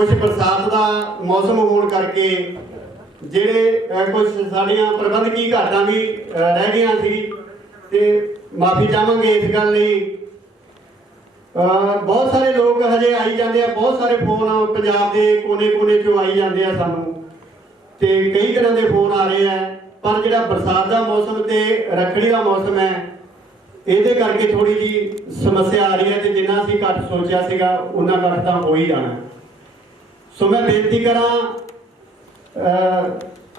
कुछ बरसात का मौसम होने करके ਜਿਹੜੇ ਕੁਝ ਸਾਡੀਆਂ ਪ੍ਰਬੰਧਕੀ ਘਾਟਾਂ ਵੀ ਰਹਿ ਗਈਆਂ ਸੀ ਤੇ ਮਾਫੀ ਚਾਹਾਂਗੇ ਇਸ ਗੱਲ ਲਈ। ਬਹੁਤ ਸਾਰੇ ਲੋਕ ਹਜੇ ਆਈ ਜਾਂਦੇ ਆ, ਬਹੁਤ ਸਾਰੇ ਫੋਨ ਪੰਜਾਬ ਦੇ ਕੋਨੇ-ਕੋਨੇ ਚੋਂ ਆਈ ਜਾਂਦੇ ਆ ਸਾਨੂੰ ਤੇ ਕਈ ਤਰ੍ਹਾਂ ਦੇ ਫੋਨ ਆ ਰਹੇ ਆ। ਪਰ ਜਿਹੜਾ ਬਰਸਾਤ ਦਾ ਮੌਸਮ ਤੇ ਰੱਖੜੀ ਦਾ ਮੌਸਮ ਹੈ ਇਹਦੇ ਕਰਕੇ ਥੋੜੀ ਜੀ ਸਮੱਸਿਆ ਆ ਰਹੀ ਹੈ ਤੇ ਜਿੰਨਾ ਅਸੀਂ ਘੱਟ ਸੋਚਿਆ ਸੀਗਾ ਉਹਨਾਂ ਘੱਟ ਤਾਂ ਹੋ ਹੀ ਜਾਣਾ। ਸੋ ਮੈਂ ਬੇਨਤੀ ਕਰਾਂ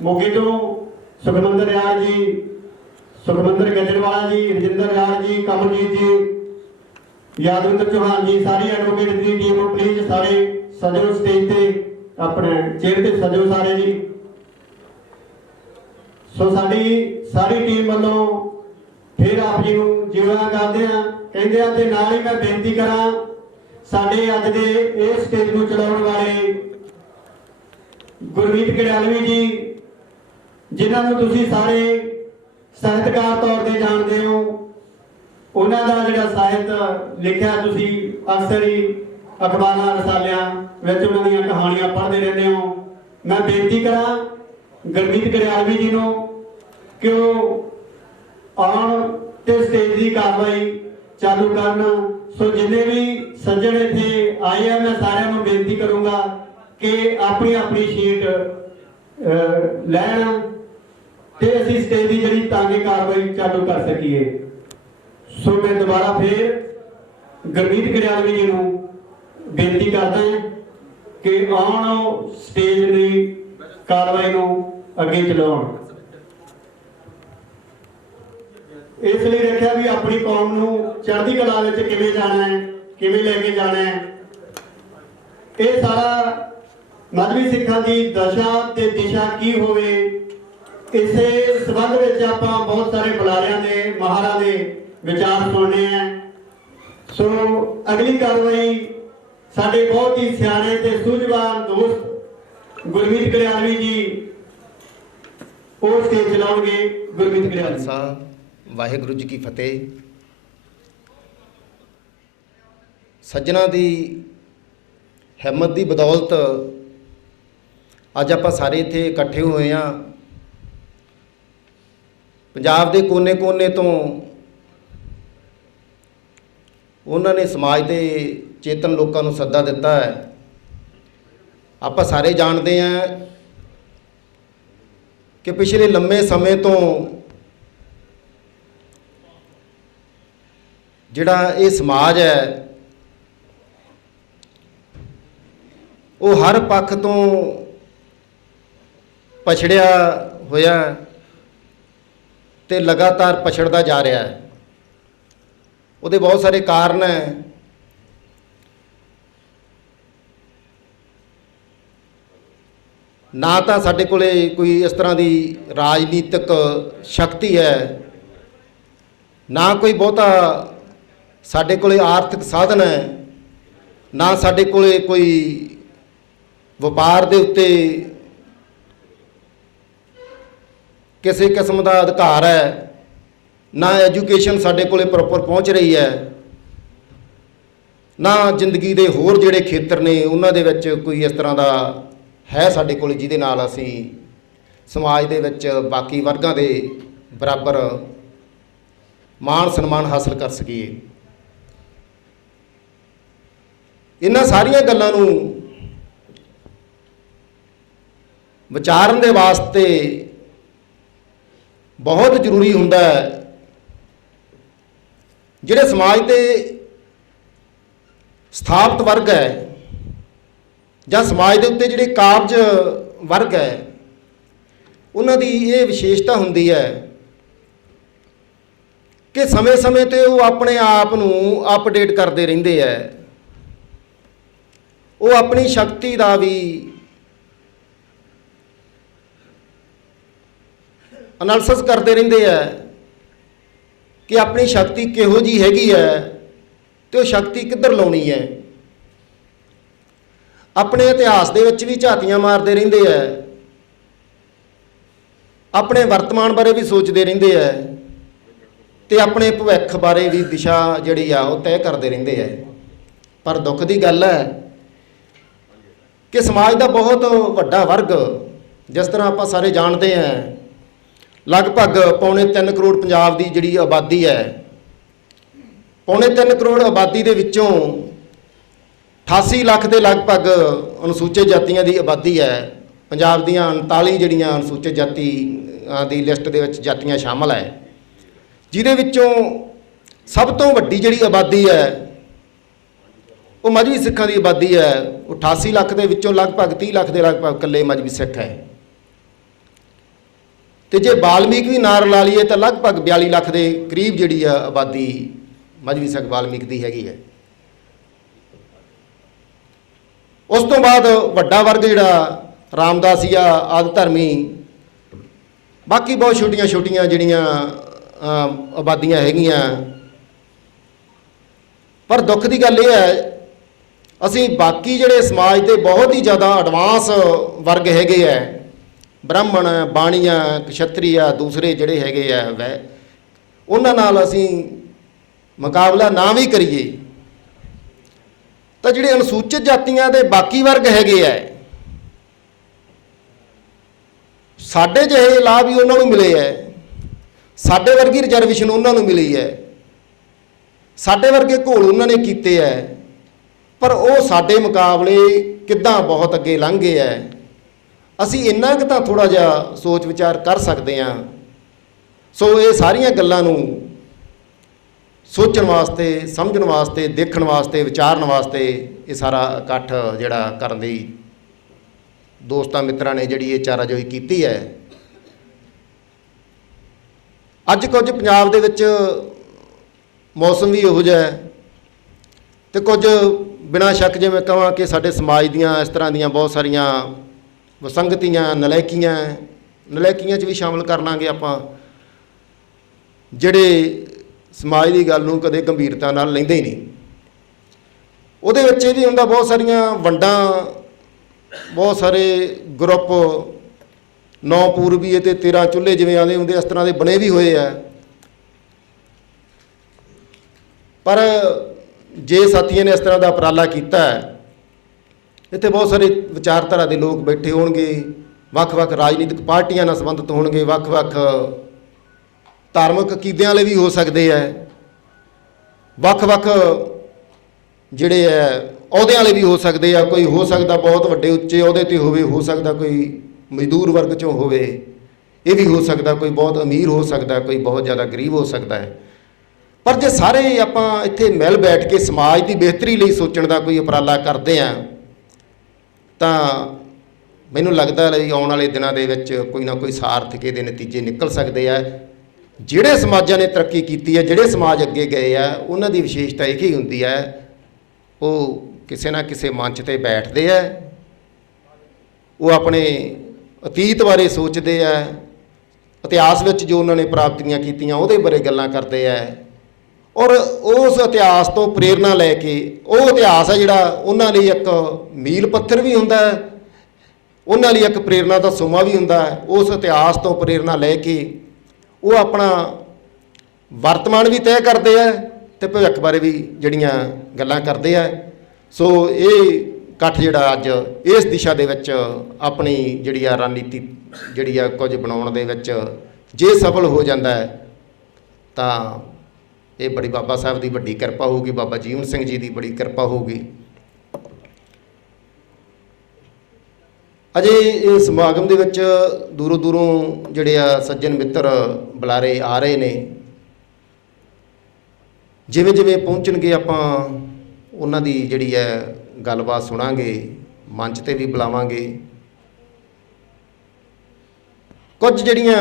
मोगे तो सुखमंदर यार जी, सुखमंदर गजरवाला जी, रजिंदर यार जी, कमलजीत जी, यादविंदर चौहान जी, सारी एडवोकेट की टीम प्लीज सारे सजो स्टेज पे अपने चेयर पे सजो सारे जी। सो साडी सारी टीम वालों फिर आप जी नूं जिवें करदे आ कहंदे आ ते नाल ही मैं बेनती करां साडे अज दे इस स्टेज नूं चलाउण वाले गुरमीत कड़ियालवी जी जिन्होंने तुसी सारे ਸਾਹਿਤਕਾਰ तौर पर जानते हो, उन्हों का जो ਸਾਹਿਤ लिखा तुसी अक्सर ही अखबारों रसालियां विच उन्हां दीयां कहानियां पढ़ते रहते हो। मैं बेनती करा गुरमीत कड़ियालवी जी को कि आउण ते स्टेज की कार्रवाई चालू करन। सो जिन्ने भी सज्जन इत्थे आए हैं मैं सारिਆਂ ਨੂੰ बेनती करूँगा कि अपनी अपनी शीट लैन ते असीं स्टेज की जिहड़ी तांगे कार्रवाई चालू कर सकीए। सो मैं दोबारा फिर गुरमीत कड़ियालवी जी नूं बेनती करदा कि आउण स्टेज की कार्रवाई नूं अगे चलाउण। इस लिए रखिया भी अपनी कौम नूं चढ़दी कला विच किवें जाना है, किवें लैके जाना है। ये सारा मजहबी सिखां की दशा ते दिशा की होवे इसे संबंध विच आपां बहुत सारे बुलारियां दे महारां दे विचार सुनने हैं। सो अगली कार्रवाई साडे बहुत ही सियाणे ते सूझवान दोस्त गुरमीत कड़ियालवी जी और स्टेज चलाउणगे। गुरमीत कड़ियालवी साहब वाहिगुरू जी की फतेह। सज्जना दी हिम्मत की बदौलत अज आप सारे इत्थे इकट्ठे हुए हैं। पंजाब के कोने कोने तो उन्होंने समाज के चेतन लोगों को सद्दा दिता है। आप सारे जानते हैं कि पिछले लंबे समय तो जिहड़ा ये समाज है वो हर पक्ष तो पछड़िया होया ते लगातार पछड़ता जा रहा है। उहदे बहुत सारे कारण हैं। ना तो साडे कोले कोई इस तरह की राजनीतिक शक्ति है, ना कोई बहुता साडे कोले आर्थिक साधन है, ना साडे कोले कोई व्यापार दे उत्ते किसी किस्म का अधिकार है, ना एजुकेशन साडे कोले प्रॉपर पहुँच रही है, ना जिंदगी के होर जिहड़े खेत्र ने उन्हां दे विच कोई इस तरह का है साडे कोल जिहदे नाल असीं समाज दे विच बाकी वर्गां दे बराबर मान सन्मान हासिल कर सकीए। इन्हां सारियां गल्लां नूं विचारन दे वास्ते बहुत जरूरी हुंदा है जिहड़े समाज के स्थापित वर्ग है जां समाज के उत्ते जिहड़े काबज वर्ग है उन्हां दी ये विशेषता हुंदी है कि समय समय ते वो अपने आप नूं अपडेट करते रहिंदे है। वो अपनी शक्ति का भी एनालिसिस करते रहिंदे है कि अपनी शक्ति किहो जी हैगी है तो वो शक्ति किधर लाउणी है। अपने इतिहास दे विच भी झातियां मारते रहिंदे है, अपने वर्तमान बारे भी सोचते रहिंदे है ते अपने भविख बारे भी दिशा जिहड़ी आ वो तय करते रहिंदे है। पर दुख की गल है ਕਿ ਸਮਾਜ ਦਾ ਬਹੁਤ ਵੱਡਾ ਵਰਗ, ਜਿਸ ਤਰ੍ਹਾਂ ਆਪਾਂ ਸਾਰੇ ਜਾਣਦੇ ਹਾਂ, ਲਗਭਗ ਪੌਣੇ 3 ਕਰੋੜ ਪੰਜਾਬ ਦੀ ਜਿਹੜੀ ਆਬਾਦੀ ਹੈ, ਪੌਣੇ 3 ਕਰੋੜ ਆਬਾਦੀ ਦੇ ਵਿੱਚੋਂ 88 ਲੱਖ ਦੇ ਲਗਭਗ ਅਨੁਸੂਚਿਤ ਜਾਤੀਆਂ ਦੀ ਆਬਾਦੀ ਹੈ। ਪੰਜਾਬ ਦੀਆਂ 39 ਜਿਹੜੀਆਂ ਅਨੁਸੂਚਿਤ ਜਾਤੀਆਂ ਦੀ ਲਿਸਟ ਦੇ ਵਿੱਚ ਜਾਤੀਆਂ ਸ਼ਾਮਲ ਹੈ, ਜਿਹਦੇ ਵਿੱਚੋਂ ਸਭ ਤੋਂ ਵੱਡੀ ਜਿਹੜੀ ਆਬਾਦੀ ਹੈ ਉਹ ਮਜ਼੍ਹਬੀ ਸਿੱਖਾਂ ਦੀ ਆਬਾਦੀ ਹੈ। 88 ਲੱਖ ਦੇ ਵਿੱਚੋਂ ਲਗਭਗ 30 ਲੱਖ ਦੇ ਲਗਭਗ ਇਕੱਲੇ ਮਜ਼੍ਹਬੀ ਸਿੱਖ ਹੈ, ਤੇ ਜੇ ਵਾਲਮੀਕ ਵੀ ਨਾਲ ਲਾ ਲਈਏ ਤਾਂ ਲਗਭਗ 42 ਲੱਖ ਦੇ ਕਰੀਬ ਜਿਹੜੀ ਆ ਆਬਾਦੀ ਮਜ਼੍ਹਬੀ ਸਿੱਖ ਵਾਲਮੀਕ ਦੀ ਹੈਗੀ ਹੈ। ਉਸ ਤੋਂ ਬਾਅਦ ਵੱਡਾ ਵਰਗ ਜਿਹੜਾ ਰਾਮਦਾਸੀਆ ਆਦਿ ਧਰਮੀ, ਬਾਕੀ ਬਹੁਤ ਛੋਟੀਆਂ ਛੋਟੀਆਂ ਜਿਹੜੀਆਂ ਆਬਾਦੀਆਂ ਹੈਗੀਆਂ। ਪਰ ਦੁੱਖ ਦੀ ਗੱਲ ਇਹ ਹੈ, ਅਸੀਂ ਬਾਕੀ ਜਿਹੜੇ ਸਮਾਜ ਦੇ ਬਹੁਤ ਹੀ ਜ਼ਿਆਦਾ ਐਡਵਾਂਸ ਵਰਗ ਹੈਗੇ ਆ, ਬ੍ਰਾਹਮਣ, ਬਾਣੀਆ, ਕਸ਼ਤਰੀਆ, ਦੂਸਰੇ ਜਿਹੜੇ ਹੈਗੇ ਆ ਉਹਨਾਂ ਨਾਲ ਅਸੀਂ ਮੁਕਾਬਲਾ ਨਾ ਵੀ ਕਰੀਏ ਤਾਂ ਜਿਹੜੇ ਅਨੁਸੂਚਿਤ ਜਾਤੀਆਂ ਦੇ ਬਾਕੀ ਵਰਗ ਹੈਗੇ ਆ, ਸਾਡੇ ਜਿਹੇ ਲਾਭ ਵੀ ਉਹਨਾਂ ਨੂੰ ਮਿਲੇ ਹੈ, ਸਾਡੇ ਵਰਗੀ ਰਿਜ਼ਰਵੇਸ਼ਨ ਉਹਨਾਂ ਨੂੰ ਮਿਲੀ ਹੈ, ਸਾਡੇ ਵਰਗੇ ਘੋਲ ਉਹਨਾਂ ਨੇ ਕੀਤੇ ਹੈ, ਪਰ ਉਹ ਸਾਡੇ ਮੁਕਾਬਲੇ ਕਿੱਦਾਂ ਬਹੁਤ ਅੱਗੇ ਲੰਘ ਗਏ ਹੈ। ਅਸੀਂ ਇੰਨਾ ਕੁ ਤਾਂ ਥੋੜ੍ਹਾ ਜਿਹਾ ਸੋਚ ਵਿਚਾਰ ਕਰ ਸਕਦੇ ਹਾਂ। ਸੋ ਇਹ ਸਾਰੀਆਂ ਗੱਲਾਂ ਨੂੰ ਸੋਚਣ ਵਾਸਤੇ, ਸਮਝਣ ਵਾਸਤੇ, ਦੇਖਣ ਵਾਸਤੇ, ਵਿਚਾਰਨ ਵਾਸਤੇ ਇਹ ਸਾਰਾ ਇਕੱਠ ਜਿਹੜਾ ਕਰਨ ਦੀ ਦੋਸਤਾਂ ਮਿੱਤਰਾਂ ਨੇ ਜਿਹੜੀ ਇਹ ਚਾਰਾਜੋਈ ਕੀਤੀ ਹੈ। ਅੱਜ ਕੁਝ ਪੰਜਾਬ ਦੇ ਵਿੱਚ ਮੌਸਮ ਵੀ ਇਹੋ ਜਿਹਾ ਹੈ, ਤੇ ਕੁਝ ਬਿਨਾਂ ਸ਼ੱਕ ਜਿਵੇਂ ਕਹਾਂ ਕਿ ਸਾਡੇ ਸਮਾਜ ਦੀਆਂ ਇਸ ਤਰ੍ਹਾਂ ਦੀਆਂ ਬਹੁਤ ਸਾਰੀਆਂ ਵਸੰਗਤੀਆਂ, ਨਲਾਇਕੀਆਂ 'ਚ ਵੀ ਸ਼ਾਮਲ ਕਰ ਲਾਂਗੇ ਆਪਾਂ, ਜਿਹੜੇ ਸਮਾਜ ਦੀ ਗੱਲ ਨੂੰ ਕਦੇ ਗੰਭੀਰਤਾ ਨਾਲ ਲੈਂਦੇ ਹੀ ਨਹੀਂ। ਉਹਦੇ ਵਿੱਚ ਇਹ ਵੀ ਹੁੰਦਾ, ਬਹੁਤ ਸਾਰੀਆਂ ਵੰਡਾਂ, ਬਹੁਤ ਸਾਰੇ ਗਰੁੱਪ, 9 ਪੂਰਬੀਏ ਤੇ 13 ਚੁੱਲ੍ਹੇ ਜਿਵੇਂ ਆਉਂਦੇ ਹੁੰਦੇ, ਇਸ ਤਰ੍ਹਾਂ ਦੇ ਬਣੇ ਵੀ ਹੋਏ ਆ। ਪਰ ਜੇ ਸਾਥੀਆਂ ਨੇ ਇਸ ਤਰ੍ਹਾਂ ਦਾ ਉਪਰਾਲਾ ਕੀਤਾ ਹੈ, ਇੱਥੇ ਬਹੁਤ ਸਾਰੇ ਵਿਚਾਰਧਾਰਾ ਦੇ ਲੋਕ ਬੈਠੇ ਹੋਣਗੇ, ਵੱਖ-ਵੱਖ ਰਾਜਨੀਤਿਕ ਪਾਰਟੀਆਂ ਨਾਲ ਸੰਬੰਧਿਤ ਹੋਣਗੇ, ਵੱਖ-ਵੱਖ ਧਾਰਮਿਕ ਅਕੀਦਿਆਂ ਵਾਲੇ ਵੀ ਹੋ ਸਕਦੇ ਹੈ, ਵੱਖ-ਵੱਖ ਜਿਹੜੇ ਹੈ ਅਹੁਦਿਆਂ ਵਾਲੇ ਵੀ ਹੋ ਸਕਦੇ ਆ। ਕੋਈ ਹੋ ਸਕਦਾ ਬਹੁਤ ਵੱਡੇ ਉੱਚੇ ਅਹੁਦੇ 'ਤੇ ਹੋਵੇ, ਹੋ ਸਕਦਾ ਕੋਈ ਮਜ਼ਦੂਰ ਵਰਗ 'ਚੋਂ ਹੋਵੇ, ਇਹ ਵੀ ਹੋ ਸਕਦਾ ਕੋਈ ਬਹੁਤ ਅਮੀਰ ਹੋ ਸਕਦਾ, ਕੋਈ ਬਹੁਤ ਜ਼ਿਆਦਾ ਗਰੀਬ ਹੋ ਸਕਦਾ ਹੈ। ਪਰ ਜੇ ਸਾਰੇ ਆਪਾਂ ਇੱਥੇ ਮਿਲ ਬੈਠ ਕੇ ਸਮਾਜ ਦੀ ਬਿਹਤਰੀ ਲਈ ਸੋਚਣ ਦਾ ਕੋਈ ਉਪਰਾਲਾ ਕਰਦੇ ਹਾਂ, ਤਾਂ ਮੈਨੂੰ ਲੱਗਦਾ ਲਈ ਆਉਣ ਵਾਲੇ ਦਿਨਾਂ ਦੇ ਵਿੱਚ ਕੋਈ ਨਾ ਕੋਈ ਸਾਰਥਕ ਦੇ ਨਤੀਜੇ ਨਿਕਲ ਸਕਦੇ ਆ। ਜਿਹੜੇ ਸਮਾਜਾਂ ਨੇ ਤਰੱਕੀ ਕੀਤੀ ਹੈ, ਜਿਹੜੇ ਸਮਾਜ ਅੱਗੇ ਗਏ ਆ, ਉਹਨਾਂ ਦੀ ਵਿਸ਼ੇਸ਼ਤਾ ਇਹ ਹੀ ਹੁੰਦੀ ਹੈ, ਉਹ ਕਿਸੇ ਨਾ ਕਿਸੇ ਮੰਚ 'ਤੇ ਬੈਠਦੇ ਆ, ਉਹ ਆਪਣੇ ਅਤੀਤ ਬਾਰੇ ਸੋਚਦੇ ਆ, ਇਤਿਹਾਸ ਵਿੱਚ ਜੋ ਉਹਨਾਂ ਨੇ ਪ੍ਰਾਪਤੀਆਂ ਕੀਤੀਆਂ ਉਹਦੇ ਬਾਰੇ ਗੱਲਾਂ ਕਰਦੇ ਆ, ਔਰ ਉਸ ਇਤਿਹਾਸ ਤੋਂ ਪ੍ਰੇਰਨਾ ਲੈ ਕੇ, ਉਹ ਇਤਿਹਾਸ ਹੈ ਜਿਹੜਾ ਉਹਨਾਂ ਲਈ ਇੱਕ ਮੀਲ ਪੱਥਰ ਵੀ ਹੁੰਦਾ ਹੈ, ਉਹਨਾਂ ਲਈ ਇੱਕ ਪ੍ਰੇਰਨਾ ਦਾ ਸੋਮਾ ਵੀ ਹੁੰਦਾ ਹੈ। ਉਸ ਇਤਿਹਾਸ ਤੋਂ ਪ੍ਰੇਰਨਾ ਲੈ ਕੇ ਉਹ ਆਪਣਾ ਵਰਤਮਾਨ ਵੀ ਤੈਅ ਕਰਦੇ ਆ ਤੇ ਭਵਿੱਖ ਬਾਰੇ ਵੀ ਜਿਹੜੀਆਂ ਗੱਲਾਂ ਕਰਦੇ ਆ। ਸੋ ਇਹ ਇਕੱਠ ਜਿਹੜਾ ਅੱਜ ਇਸ ਦਿਸ਼ਾ ਦੇ ਵਿੱਚ ਆਪਣੀ ਜਿਹੜੀ ਆ ਰਣਨੀਤੀ ਜਿਹੜੀ ਆ ਕੁਝ ਬਣਾਉਣ ਦੇ ਵਿੱਚ ਜੇ ਸਫਲ ਹੋ ਜਾਂਦਾ ਹੈ, ਤਾਂ ਇਹ ਬੜੀ ਬਾਬਾ ਸਾਹਿਬ ਦੀ ਵੱਡੀ ਕਿਰਪਾ ਹੋਊਗੀ, ਬਾਬਾ ਜੀਵਨ ਸਿੰਘ ਜੀ ਦੀ ਬੜੀ ਕਿਰਪਾ ਹੋਊਗੀ। ਅਜੇ ਇਹ ਸਮਾਗਮ ਦੇ ਵਿੱਚ ਦੂਰੋਂ ਦੂਰੋਂ ਜਿਹੜੇ ਆ ਸੱਜਣ ਮਿੱਤਰ ਬੁਲਾਰੇ ਆ ਰਹੇ ਨੇ, ਜਿਵੇਂ ਜਿਵੇਂ ਪਹੁੰਚਣਗੇ ਆਪਾਂ ਉਹਨਾਂ ਦੀ ਜਿਹੜੀ ਹੈ ਗੱਲਬਾਤ ਸੁਣਾਂਗੇ, ਮੰਚ 'ਤੇ ਵੀ ਬੁਲਾਵਾਂਗੇ। ਕੁਝ ਜਿਹੜੀਆਂ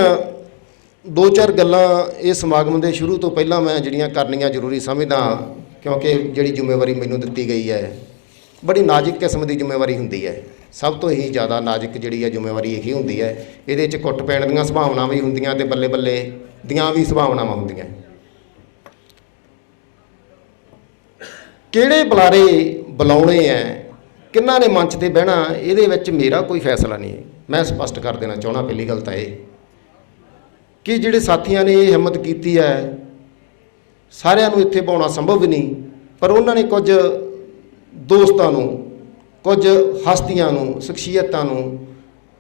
2-4 ਗੱਲਾਂ ਇਹ ਸਮਾਗਮ ਦੇ ਸ਼ੁਰੂ ਤੋਂ ਪਹਿਲਾਂ ਮੈਂ ਜਿਹੜੀਆਂ ਕਰਨੀਆਂ ਜ਼ਰੂਰੀ ਸਮਝਦਾ, ਕਿਉਂਕਿ ਜਿਹੜੀ ਜ਼ਿੰਮੇਵਾਰੀ ਮੈਨੂੰ ਦਿੱਤੀ ਗਈ ਹੈ ਬੜੀ ਨਾਜ਼ੁਕ ਕਿਸਮ ਦੀ ਜ਼ਿੰਮੇਵਾਰੀ ਹੁੰਦੀ ਹੈ। ਸਭ ਤੋਂ ਹੀ ਜ਼ਿਆਦਾ ਨਾਜ਼ੁਕ ਜਿਹੜੀ ਹੈ ਜ਼ਿੰਮੇਵਾਰੀ ਇਹੀ ਹੁੰਦੀ ਹੈ, ਇਹਦੇ 'ਚ ਕੁੱਟ ਪੈਣ ਦੀਆਂ ਸੰਭਾਵਨਾਵਾਂ ਵੀ ਹੁੰਦੀਆਂ ਤੇ ਬੱਲੇ ਬੱਲੇ ਦੀਆਂ ਵੀ ਸੰਭਾਵਨਾਵਾਂ ਹੁੰਦੀਆਂ। ਕਿਹੜੇ ਬੁਲਾਰੇ ਬੁਲਾਉਣੇ ਹੈ, ਕਿਹਨਾਂ ਨੇ ਮੰਚ 'ਤੇ ਬਹਿਣਾ, ਇਹਦੇ ਵਿੱਚ ਮੇਰਾ ਕੋਈ ਫੈਸਲਾ ਨਹੀਂ ਹੈ। ਮੈਂ ਸਪਸ਼ਟ ਕਰ ਦੇਣਾ ਚਾਹੁੰਦਾ, ਪਹਿਲੀ ਗੱਲ ਤਾਂ ਇਹ ਕਿ ਜਿਹੜੇ ਸਾਥੀਆਂ ਨੇ ਇਹ ਹਿੰਮਤ ਕੀਤੀ ਹੈ, ਸਾਰਿਆਂ ਨੂੰ ਇੱਥੇ ਪਾਉਣਾ ਸੰਭਵ ਨਹੀਂ, ਪਰ ਉਹਨਾਂ ਨੇ ਕੁਝ ਦੋਸਤਾਂ ਨੂੰ ਕੁਝ ਹਸਤੀਆਂ ਨੂੰ, ਸ਼ਖਸੀਅਤਾਂ ਨੂੰ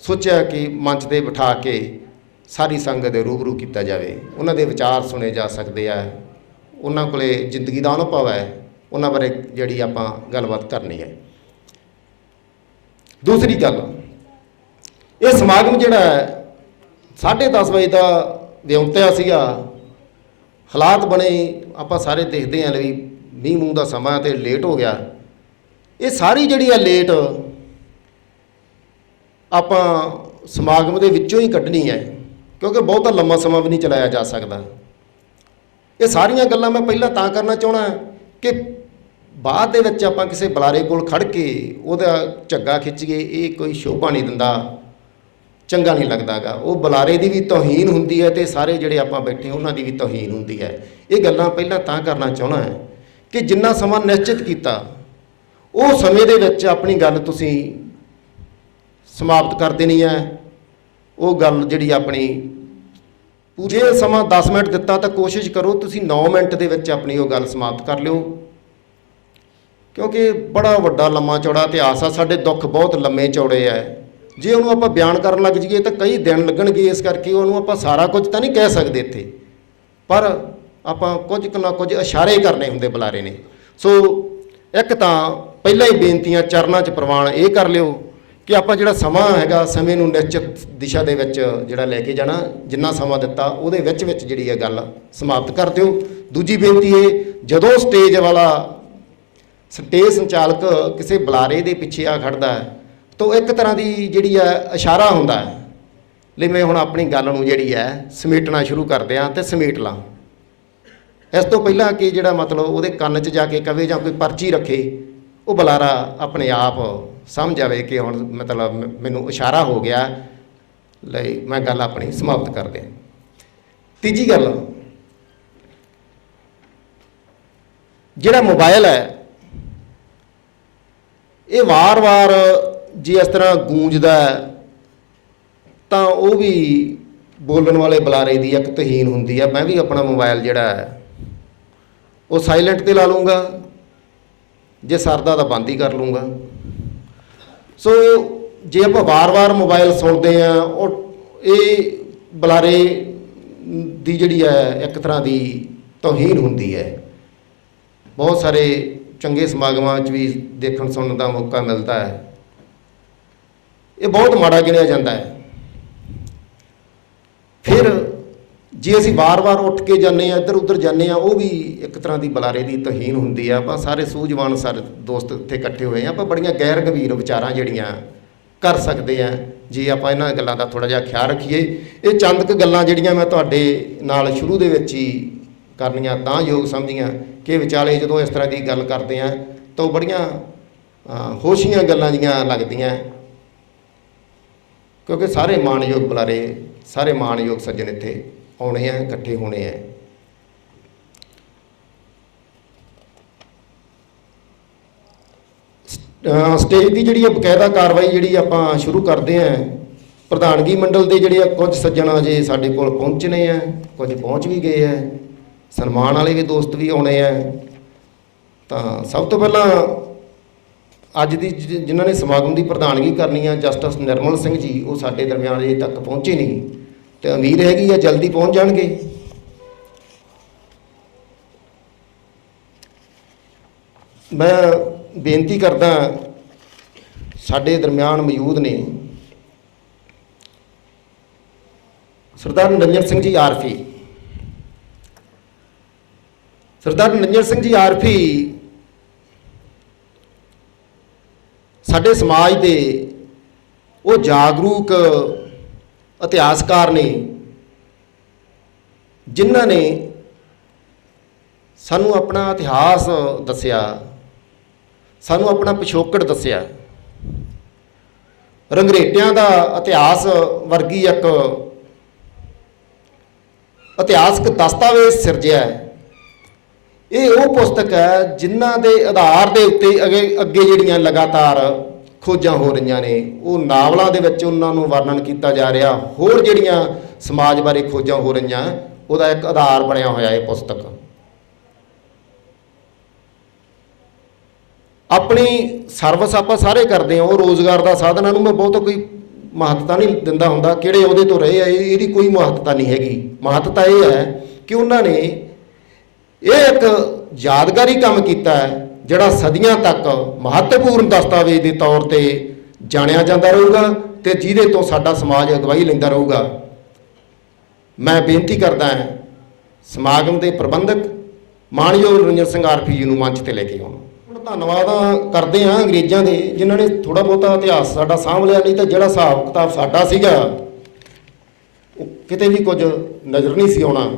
ਸੋਚਿਆ ਕਿ ਮੰਚ 'ਤੇ ਬਿਠਾ ਕੇ ਸਾਰੀ ਸੰਗਤ ਦੇ ਰੂਬਰੂ ਕੀਤਾ ਜਾਵੇ, ਉਹਨਾਂ ਦੇ ਵਿਚਾਰ ਸੁਣੇ ਜਾ ਸਕਦੇ ਆ, ਉਹਨਾਂ ਕੋਲੇ ਜ਼ਿੰਦਗੀ ਦਾ ਅਨੁਭਵ ਹੈ, ਉਹਨਾਂ ਬਾਰੇ ਜਿਹੜੀ ਆਪਾਂ ਗੱਲਬਾਤ ਕਰਨੀ ਹੈ। ਦੂਸਰੀ ਗੱਲ, ਇਹ ਸਮਾਗਮ ਜਿਹੜਾ ਹੈ 10:30 ਵਜੇ ਦਾ ਵਿਉਂਤਿਆ ਸੀਗਾ, ਹਾਲਾਤ ਬਣੇ ਆਪਾਂ ਸਾਰੇ ਦੇਖਦੇ ਹਾਂ ਵੀ ਮੀਂਹ ਮੂੰਹ ਦਾ ਸਮਾਂ ਤੇ ਲੇਟ ਹੋ ਗਿਆ। ਇਹ ਸਾਰੀ ਜਿਹੜੀ ਆ ਲੇਟ ਆਪਾਂ ਸਮਾਗਮ ਦੇ ਵਿੱਚੋਂ ਹੀ ਕੱਢਣੀ ਹੈ, ਕਿਉਂਕਿ ਬਹੁਤਾ ਲੰਮਾ ਸਮਾਂ ਵੀ ਨਹੀਂ ਚਲਾਇਆ ਜਾ ਸਕਦਾ। ਇਹ ਸਾਰੀਆਂ ਗੱਲਾਂ ਮੈਂ ਪਹਿਲਾਂ ਤਾਂ ਕਰਨਾ ਚਾਹੁੰਦਾ ਕਿ ਬਾਅਦ ਦੇ ਵਿੱਚ ਆਪਾਂ ਕਿਸੇ ਬੁਲਾਰੇ ਕੋਲ ਖੜ ਕੇ ਉਹਦਾ ਝੱਗਾ ਖਿੱਚੀਏ, ਇਹ ਕੋਈ ਸ਼ੋਭਾ ਨਹੀਂ ਦਿੰਦਾ, ਚੰਗਾ ਨਹੀਂ ਲੱਗਦਾ ਗਾ। ਉਹ ਬੁਲਾਰੇ ਦੀ ਵੀ ਤੋਹੀਨ ਹੁੰਦੀ ਹੈ ਤੇ ਸਾਰੇ ਜਿਹੜੇ ਆਪਾਂ ਬੈਠੇ ਉਹਨਾਂ ਦੀ ਵੀ ਤੋਹੀਨ ਹੁੰਦੀ ਹੈ। ਇਹ ਗੱਲਾਂ ਪਹਿਲਾਂ ਤਾਂ ਕਰਨਾ ਚਾਹੁੰਦਾ ਹੈ ਕਿ ਜਿੰਨਾ ਸਮਾਂ ਨਿਸ਼ਚਿਤ ਕੀਤਾ ਉਹ ਸਮੇਂ ਦੇ ਵਿੱਚ ਆਪਣੀ ਗੱਲ ਤੁਸੀਂ ਸਮਾਪਤ ਕਰ ਦੇਣੀ ਹੈ। ਉਹ ਗੱਲ ਜਿਹੜੀ ਆਪਣੀ ਜੇ ਸਮਾਂ 10 ਮਿੰਟ ਦਿੱਤਾ ਤਾਂ ਕੋਸ਼ਿਸ਼ ਕਰੋ ਤੁਸੀਂ 9 ਮਿੰਟ ਦੇ ਵਿੱਚ ਆਪਣੀ ਉਹ ਗੱਲ ਸਮਾਪਤ ਕਰ ਲਿਓ, ਕਿਉਂਕਿ ਬੜਾ ਵੱਡਾ ਲੰਮਾ ਚੌੜਾ ਇਤਿਹਾਸ ਆ, ਸਾਡੇ ਦੁੱਖ ਬਹੁਤ ਲੰਮੇ ਚੌੜੇ ਆ। ਜੇ ਉਹਨੂੰ ਆਪਾਂ ਬਿਆਨ ਕਰਨ ਲੱਗ ਜਾਈਏ ਤਾਂ ਕਈ ਦਿਨ ਲੱਗਣਗੇ, ਇਸ ਕਰਕੇ ਉਹਨੂੰ ਆਪਾਂ ਸਾਰਾ ਕੁਝ ਤਾਂ ਨਹੀਂ ਕਹਿ ਸਕਦੇ ਇੱਥੇ, ਪਰ ਆਪਾਂ ਕੁਝ ਨਾ ਕੁਝ ਇਸ਼ਾਰੇ ਕਰਨੇ ਹੁੰਦੇ ਬੁਲਾਰੇ ਨੇ। ਸੋ ਇੱਕ ਤਾਂ ਪਹਿਲਾਂ ਹੀ ਬੇਨਤੀਆਂ ਚਰਨਾਂ 'ਚ ਪ੍ਰਵਾਨ ਇਹ ਕਰ ਲਿਓ ਕਿ ਆਪਾਂ ਜਿਹੜਾ ਸਮਾਂ ਹੈਗਾ, ਸਮੇਂ ਨੂੰ ਨਿਸ਼ਚਿਤ ਦਿਸ਼ਾ ਦੇ ਵਿੱਚ ਜਿਹੜਾ ਲੈ ਕੇ ਜਾਣਾ, ਜਿੰਨਾ ਸਮਾਂ ਦਿੱਤਾ ਉਹਦੇ ਵਿੱਚ ਜਿਹੜੀ ਹੈ ਗੱਲ ਸਮਾਪਤ ਕਰ ਦਿਓ। ਦੂਜੀ ਬੇਨਤੀ ਇਹ, ਜਦੋਂ ਸਟੇਜ ਸੰਚਾਲਕ ਕਿਸੇ ਬੁਲਾਰੇ ਦੇ ਪਿੱਛੇ ਆ ਖੜਦਾ ਹੈ ਤਾਂ ਇੱਕ ਤਰ੍ਹਾਂ ਦੀ ਜਿਹੜੀ ਹੈ ਇਸ਼ਾਰਾ ਹੁੰਦਾ ਹੈ ਲਈ ਮੈਂ ਹੁਣ ਆਪਣੀ ਗੱਲ ਨੂੰ ਜਿਹੜੀ ਹੈ ਸਮੇਟਣਾ ਸ਼ੁਰੂ ਕਰਦੇ ਹਾਂ ਤੇ ਸਮੇਟ ਲਾਂ। ਇਸ ਤੋਂ ਪਹਿਲਾਂ ਕਿ ਜਿਹੜਾ ਮਤਲਬ ਉਹਦੇ ਕੰਨ 'ਚ ਜਾ ਕੇ ਕਵੇ ਜਾਂ ਕੋਈ ਪਰਚੀ ਰੱਖੇ, ਉਹ ਬੁਲਾਰਾ ਆਪਣੇ ਆਪ ਸਮਝ ਜਾਵੇ ਕਿ ਹੁਣ ਮਤਲਬ ਮੈਨੂੰ ਇਸ਼ਾਰਾ ਹੋ ਗਿਆ, ਲਈ ਮੈਂ ਗੱਲ ਆਪਣੀ ਸਮਾਪਤ ਕਰ ਦਿਆਂ। ਤੀਜੀ ਗੱਲ, ਜਿਹੜਾ ਮੋਬਾਈਲ ਹੈ ਇਹ ਵਾਰ-ਵਾਰ ਜੇ ਇਸ ਤਰ੍ਹਾਂ ਗੂੰਜਦਾ ਤਾਂ ਉਹ ਵੀ ਬੋਲਣ ਵਾਲੇ ਬੁਲਾਰੇ ਦੀ ਇੱਕ ਤੋਹੀਨ ਹੁੰਦੀ ਆ। ਮੈਂ ਵੀ ਆਪਣਾ ਮੋਬਾਈਲ ਜਿਹੜਾ ਹੈ ਉਹ ਸਾਇਲੈਂਟ 'ਤੇ ਲਾ ਲੂੰਗਾ, ਜੇ ਸਰਦਾ ਤਾਂ ਬੰਦ ਹੀ ਕਰ ਲੂੰਗਾ। ਸੋ ਜੇ ਆਪਾਂ ਵਾਰ-ਵਾਰ ਮੋਬਾਈਲ ਸੁਣਦੇ ਹਾਂ, ਉਹ ਇਹ ਬੁਲਾਰੇ ਦੀ ਜਿਹੜੀ ਹੈ ਇੱਕ ਤਰ੍ਹਾਂ ਦੀ ਤੋਹੀਨ ਹੁੰਦੀ ਹੈ। ਬਹੁਤ ਸਾਰੇ ਚੰਗੇ ਸਮਾਗਮਾਂ 'ਚ ਵੀ ਦੇਖਣ ਸੁਣਨ ਦਾ ਮੌਕਾ ਮਿਲਦਾ ਹੈ, ਇਹ ਬਹੁਤ ਮਾੜਾ ਗਿਣਿਆ ਜਾਂਦਾ ਹੈ। ਫਿਰ ਜੇ ਅਸੀਂ ਵਾਰ-ਵਾਰ ਉੱਠ ਕੇ ਜਾਂਦੇ ਹਾਂ, ਇੱਧਰ ਉੱਧਰ ਜਾਂਦੇ ਹਾਂ, ਉਹ ਵੀ ਇੱਕ ਤਰ੍ਹਾਂ ਦੀ ਬੁਲਾਰੇ ਦੀ ਤੋਹੀਨ ਹੁੰਦੀ ਆ। ਆਪਾਂ ਸਾਰੇ ਸੂਝਵਾਨ ਸਾਰੇ ਦੋਸਤ ਇੱਥੇ ਇਕੱਠੇ ਹੋਏ ਹਾਂ, ਆਪਾਂ ਬੜੀਆਂ ਗੈਰ ਗੰਭੀਰ ਵਿਚਾਰਾਂ ਜਿਹੜੀਆਂ ਕਰ ਸਕਦੇ ਹਾਂ ਜੇ ਆਪਾਂ ਇਹਨਾਂ ਗੱਲਾਂ ਦਾ ਥੋੜ੍ਹਾ ਜਿਹਾ ਖਿਆਲ ਰੱਖੀਏ। ਇਹ ਚੰਦ ਕੁ ਗੱਲਾਂ ਜਿਹੜੀਆਂ ਮੈਂ ਤੁਹਾਡੇ ਨਾਲ ਸ਼ੁਰੂ ਦੇ ਵਿੱਚ ਹੀ ਕਰਨੀਆਂ ਤਾਂ ਯੋਗ ਸਮਝੀਆਂ ਕਿ ਵਿਚਾਲੇ ਜਦੋਂ ਇਸ ਤਰ੍ਹਾਂ ਦੀ ਗੱਲ ਕਰਦੇ ਹਾਂ ਤਾਂ ਉਹ ਬੜੀਆਂ ਹੋਸ਼ੀਆਂ ਗੱਲਾਂ ਜੀਆਂ ਲੱਗਦੀਆਂ, ਕਿਉਂਕਿ ਸਾਰੇ ਮਾਣਯੋਗ ਬੁਲਾਰੇ, ਸਾਰੇ ਮਾਣਯੋਗ ਸੱਜਣ ਇੱਥੇ ਆਉਣੇ ਆ, ਇਕੱਠੇ ਹੋਣੇ ਆ। ਸਟੇਜ ਦੀ ਜਿਹੜੀ ਬਕਾਇਦਾ ਕਾਰਵਾਈ ਜਿਹੜੀ ਆਪਾਂ ਸ਼ੁਰੂ ਕਰਦੇ ਹਾਂ, ਪ੍ਰਧਾਨਗੀ ਮੰਡਲ ਦੇ ਜਿਹੜੇ ਕੁਝ ਸੱਜਣ ਅਜੇ ਸਾਡੇ ਕੋਲ ਪਹੁੰਚਣੇ ਆ, ਕੁਝ ਪਹੁੰਚ ਵੀ ਗਏ ਆ, ਸਨਮਾਨ ਵਾਲੇ ਵੀ ਦੋਸਤ ਵੀ ਆਉਣੇ ਆ। ਤਾਂ ਸਭ ਤੋਂ ਪਹਿਲਾਂ ਅੱਜ ਦੀ ਜਿਨ੍ਹਾਂ ਨੇ ਸਮਾਗਮ ਦੀ ਪ੍ਰਧਾਨਗੀ ਕਰਨੀ ਆ, ਜਸਟਿਸ ਨਿਰਮਲ ਸਿੰਘ ਜੀ, ਉਹ ਸਾਡੇ ਦਰਮਿਆਨ ਅਜੇ ਤੱਕ ਪਹੁੰਚੇ ਨਹੀਂ ਤੇ ਉਮੀਦ ਹੈਗੀ ਆ ਜਲਦੀ ਪਹੁੰਚ ਜਾਣਗੇ। ਮੈਂ ਬੇਨਤੀ ਕਰਦਾ ਸਾਡੇ ਦਰਮਿਆਨ ਮੌਜੂਦ ਨੇ ਸਰਦਾਰ ਨਿਰੰਜਨ ਸਿੰਘ ਜੀ ਆਰਫੀ। ਸਰਦਾਰ ਨਿਰੰਜਨ ਸਿੰਘ ਜੀ ਆਰਫੀ ਸਾਡੇ ਸਮਾਜ ਦੇ ਉਹ ਜਾਗਰੂਕ ਇਤਿਹਾਸਕਾਰ ਨੇ ਜਿਨ੍ਹਾਂ ਨੇ ਸਾਨੂੰ ਆਪਣਾ ਇਤਿਹਾਸ ਦੱਸਿਆ, ਸਾਨੂੰ ਆਪਣਾ ਪਿਛੋਕੜ ਦੱਸਿਆ। ਰੰਗਰੇਟਿਆਂ ਦਾ ਇਤਿਹਾਸ ਵਰਗੀ ਇੱਕ ਇਤਿਹਾਸਕ ਦਸਤਾਵੇਜ਼ ਸਿਰਜਿਆ। ਇਹ ਉਹ ਪੁਸਤਕ ਹੈ ਜਿਨ੍ਹਾਂ ਦੇ ਆਧਾਰ ਦੇ ਉੱਤੇ ਅੱਗੇ ਜਿਹੜੀਆਂ ਲਗਾਤਾਰ ਖੋਜਾਂ ਹੋ ਰਹੀਆਂ ਨੇ, ਉਹ ਨਾਵਲਾਂ ਦੇ ਵਿੱਚ ਉਹਨਾਂ ਨੂੰ ਵਰਣਨ ਕੀਤਾ ਜਾ ਰਿਹਾ, ਹੋਰ ਜਿਹੜੀਆਂ ਸਮਾਜ ਬਾਰੇ ਖੋਜਾਂ ਹੋ ਰਹੀਆਂ, ਉਹਦਾ ਇੱਕ ਆਧਾਰ ਬਣਿਆ ਹੋਇਆ ਇਹ ਪੁਸਤਕ। ਆਪਣੀ ਸਰਵਿਸ ਆਪਾਂ ਸਾਰੇ ਕਰਦੇ ਹਾਂ, ਉਹ ਰੋਜ਼ਗਾਰ ਦਾ ਸਾਧਨ ਆ, ਨੂੰ ਮੈਂ ਬਹੁਤ ਕੋਈ ਮਹੱਤਤਾ ਨਹੀਂ ਦਿੰਦਾ ਹੁੰਦਾ, ਕਿਹੜੇ ਉਹਦੇ ਤੋਂ ਰਹੇ ਆ, ਇਹਦੀ ਕੋਈ ਮਹੱਤਤਾ ਨਹੀਂ ਹੈਗੀ। ਮਹੱਤਤਾ ਇਹ ਹੈ ਕਿ ਉਹਨਾਂ ਨੇ ਇਹ ਇੱਕ ਯਾਦਗਾਰੀ ਕੰਮ ਕੀਤਾ ਹੈ ਜਿਹੜਾ ਸਦੀਆਂ ਤੱਕ ਮਹੱਤਵਪੂਰਨ ਦਸਤਾਵੇਜ਼ ਦੇ ਤੌਰ ਤੇ ਜਾਣਿਆ ਜਾਂਦਾ ਰਹੂਗਾ ਤੇ ਜਿਹਦੇ ਤੋਂ ਸਾਡਾ ਸਮਾਜ ਅਗਵਾਈ ਲੈਂਦਾ ਰਹੂਗਾ। ਮੈਂ ਬੇਨਤੀ ਕਰਦਾ ਹਾਂ ਸਮਾਗਮ ਦੇ ਪ੍ਰਬੰਧਕ ਮਾਨਯੋਗ ਰੰਜਨ ਸਿੰਘ ਆਰਪੀ ਜੀ ਨੂੰ ਮੰਚ ਤੇ ਲੈ ਕੇ ਆਉਣ। ਧੰਨਵਾਦ ਕਰਦੇ ਹਾਂ ਅੰਗਰੇਜ਼ਾਂ ਦੇ ਜਿਨ੍ਹਾਂ ਨੇ ਥੋੜਾ ਬਹੁਤਾ ਇਤਿਹਾਸ ਸਾਡਾ ਸਾਂਭ ਲਿਆ, ਨਹੀਂ ਤਾਂ ਜਿਹੜਾ ਹਿਸਾਬ ਕਿਤਾਬ ਸਾਡਾ ਸੀਗਾ ਉਹ ਕਿਤੇ ਵੀ ਕੁਝ ਨਜ਼ਰ ਨਹੀਂ ਸੀ ਆਉਣਾ।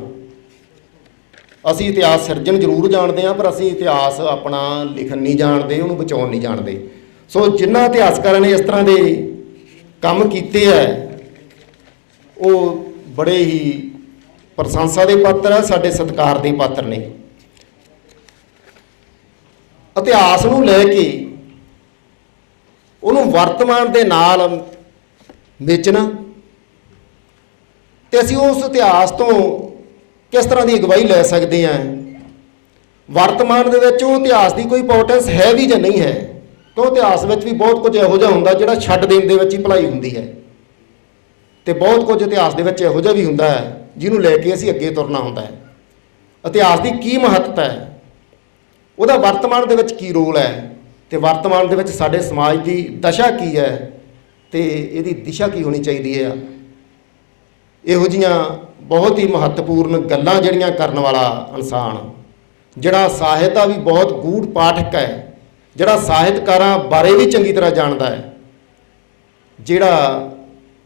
ਅਸੀਂ ਇਤਿਹਾਸ ਸਿਰਜਣ ਜ਼ਰੂਰ ਜਾਣਦੇ ਹਾਂ, ਪਰ ਅਸੀਂ ਇਤਿਹਾਸ ਆਪਣਾ ਲਿਖਣ ਨਹੀਂ ਜਾਣਦੇ, ਉਹਨੂੰ ਬਚਾਉਣ ਨਹੀਂ ਜਾਣਦੇ। ਸੋ ਜਿਨ੍ਹਾਂ ਇਤਿਹਾਸਕਾਰਾਂ ਨੇ ਇਸ ਤਰ੍ਹਾਂ ਦੇ ਕੰਮ ਕੀਤੇ ਹੈ ਉਹ ਬੜੇ ਹੀ ਪ੍ਰਸ਼ੰਸਾ ਦੇ ਪਾਤਰ ਹੈ, ਸਾਡੇ ਸਤਿਕਾਰ ਦੇ ਪਾਤਰ ਨੇ। ਇਤਿਹਾਸ ਨੂੰ ਲੈ ਕੇ ਉਹਨੂੰ ਵਰਤਮਾਨ ਦੇ ਨਾਲ ਵੇਚਣਾ ਤੇ ਅਸੀਂ ਉਸ ਇਤਿਹਾਸ ਤੋਂ ਕਿਸ ਤਰ੍ਹਾਂ ਦੀ ਅਗਵਾਈ ਲੈ ਸਕਦੇ ਹਾਂ, ਵਰਤਮਾਨ ਦੇ ਵਿੱਚ ਉਹ ਇਤਿਹਾਸ ਦੀ ਕੋਈ ਇੰਪੋਰਟੈਂਸ ਹੈ ਵੀ ਜਾਂ ਨਹੀਂ ਹੈ। ਕਿਉਂ ਇਤਿਹਾਸ ਵਿੱਚ ਵੀ ਬਹੁਤ ਕੁਝ ਇਹੋ ਜਿਹਾ ਹੁੰਦਾ ਜਿਹੜਾ ਛੱਡ ਦੇਣ ਦੇ ਵਿੱਚ ਹੀ ਭਲਾਈ ਹੁੰਦੀ ਹੈ, ਤੇ ਬਹੁਤ ਕੁਝ ਇਤਿਹਾਸ ਦੇ ਵਿੱਚ ਇਹੋ ਜਿਹਾ ਵੀ ਹੁੰਦਾ ਹੈ ਜਿਹਨੂੰ ਲੈ ਕੇ ਅਸੀਂ ਅੱਗੇ ਤੁਰਨਾ ਹੁੰਦਾ ਹੈ। ਇਤਿਹਾਸ ਦੀ ਕੀ ਮਹੱਤਤਾ ਹੈ, ਉਹਦਾ ਵਰਤਮਾਨ ਦੇ ਵਿੱਚ ਕੀ ਰੋਲ ਹੈ, ਤੇ ਵਰਤਮਾਨ ਦੇ ਵਿੱਚ ਸਾਡੇ ਸਮਾਜ ਦੀ ਦਸ਼ਾ ਕੀ ਹੈ ਤੇ ਇਹਦੀ ਦਿਸ਼ਾ ਕੀ ਹੋਣੀ ਚਾਹੀਦੀ ਹੈ। ਇਹੋ ਜਿਹੀਆਂ ਬਹੁਤ ਹੀ ਮਹੱਤਵਪੂਰਨ ਗੱਲਾਂ ਜਿਹੜੀਆਂ ਕਰਨ ਵਾਲਾ ਇਨਸਾਨ, ਜਿਹੜਾ ਸਾਹਿਤ ਦਾ ਵੀ ਬਹੁਤ ਗੂੜ ਪਾਠਕ ਹੈ, ਜਿਹੜਾ ਸਾਹਿਤਕਾਰਾਂ ਬਾਰੇ ਵੀ ਚੰਗੀ ਤਰ੍ਹਾਂ ਜਾਣਦਾ ਹੈ, ਜਿਹੜਾ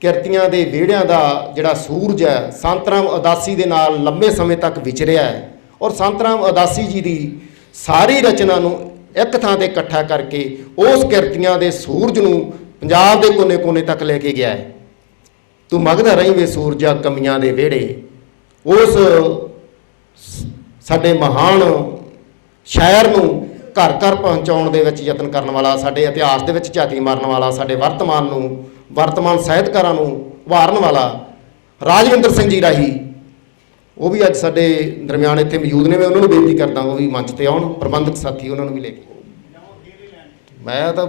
ਕਿਰਤੀਆਂ ਦੇ ਵਿਹੜਿਆਂ ਦਾ ਜਿਹੜਾ ਸੂਰਜ ਹੈ, ਸੰਤ ਰਾਮ ਉਦਾਸੀ ਦੇ ਨਾਲ ਲੰਬੇ ਸਮੇਂ ਤੱਕ ਵਿਚਰਿਆ ਹੈ, ਔਰ ਸੰਤ ਰਾਮ ਉਦਾਸੀ ਜੀ ਦੀ ਸਾਰੀ ਰਚਨਾ ਨੂੰ ਇੱਕ ਥਾਂ ਤੇ ਇਕੱਠਾ ਕਰਕੇ ਉਸ ਕਿਰਤੀਆਂ ਦੇ ਸੂਰਜ ਨੂੰ ਪੰਜਾਬ ਦੇ ਕੋਨੇ-ਕੋਨੇ ਤੱਕ ਲੈ ਕੇ ਗਿਆ ਹੈ। ਤੂੰ ਮਗਦਾ ਰਹੀਂ ਵੇ ਸੂਰਜਾ ਕਮੀਆਂ ਦੇ ਵਿਹੜੇ, ਉਸ ਸਾਡੇ ਮਹਾਨ ਸ਼ਾਇਰ ਨੂੰ ਘਰ ਘਰ ਪਹੁੰਚਾਉਣ ਦੇ ਵਿੱਚ ਯਤਨ ਕਰਨ ਵਾਲਾ, ਸਾਡੇ ਇਤਿਹਾਸ ਦੇ ਵਿੱਚ ਝਾਤੀ ਮਾਰਨ ਵਾਲਾ, ਸਾਡੇ ਵਰਤਮਾਨ ਸਾਹਿਤਕਾਰਾਂ ਨੂੰ ਉਭਾਰਨ ਵਾਲਾ ਰਾਜਵਿੰਦਰ ਸਿੰਘ ਜੀ ਰਾਹੀ, ਉਹ ਵੀ ਅੱਜ ਸਾਡੇ ਦਰਮਿਆਨ ਇੱਥੇ ਮੌਜੂਦ ਨੇ। ਮੈਂ ਉਹਨਾਂ ਨੂੰ ਬੇਨਤੀ ਕਰਦਾ ਉਹ ਵੀ ਮੰਚ ਤੇ ਆਉਣ, ਪ੍ਰਬੰਧਕ ਸਾਥੀ ਉਹਨਾਂ ਨੂੰ ਵੀ ਲੈ ਕੇ। ਮੈਂ ਤਾਂ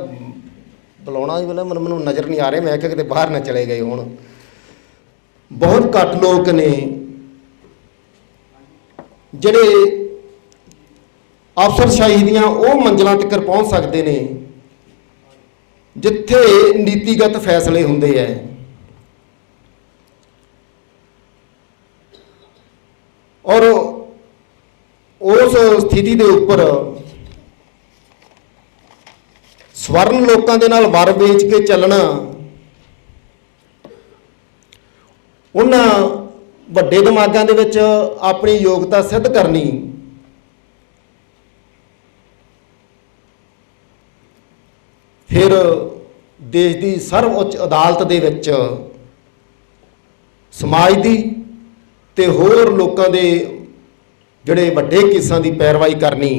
ਬੁਲਾਉਣਾ ਹੀ ਪਹਿਲਾਂ ਮੈਨੂੰ ਨਜ਼ਰ ਨਹੀਂ ਆ ਰਿਹਾ, ਮੈਂ ਕਿਹਾ ਕਿਤੇ ਬਾਹਰ ਨਾ ਚਲੇ ਗਏ ਹੋਣ। ਬਹੁਤ ਘੱਟ ਲੋਕ ਨੇ ਜਿਹੜੇ ਅਫਸਰਸ਼ਾਹੀ ਦੀਆਂ ਉਹ ਮੰਜ਼ਲਾਂ ਤੱਕ ਪਹੁੰਚ ਸਕਦੇ ਨੇ ਜਿੱਥੇ ਨੀਤੀਗਤ ਫੈਸਲੇ ਹੁੰਦੇ ਹੈ। ਔਰ ਉਸ ਸਥਿਤੀ ਦੇ ਉੱਪਰ ਸਵਰਨ ਲੋਕਾਂ ਦੇ ਨਾਲ ਵਰ ਵੇਚ ਕੇ ਚੱਲਣਾ, ਉਹਨਾਂ ਵੱਡੇ ਦਿਮਾਗਾਂ ਦੇ ਵਿੱਚ ਆਪਣੀ ਯੋਗਤਾ ਸਿੱਧ ਕਰਨੀ, ਫਿਰ ਦੇਸ਼ ਦੀ ਸਰਵਉੱਚ ਅਦਾਲਤ ਦੇ ਵਿੱਚ ਸਮਾਜ ਦੀ ਤੇ ਹੋਰ ਲੋਕਾਂ ਦੇ ਜਿਹੜੇ ਵੱਡੇ ਕੇਸਾਂ ਦੀ ਪੈਰਵਾਈ ਕਰਨੀ।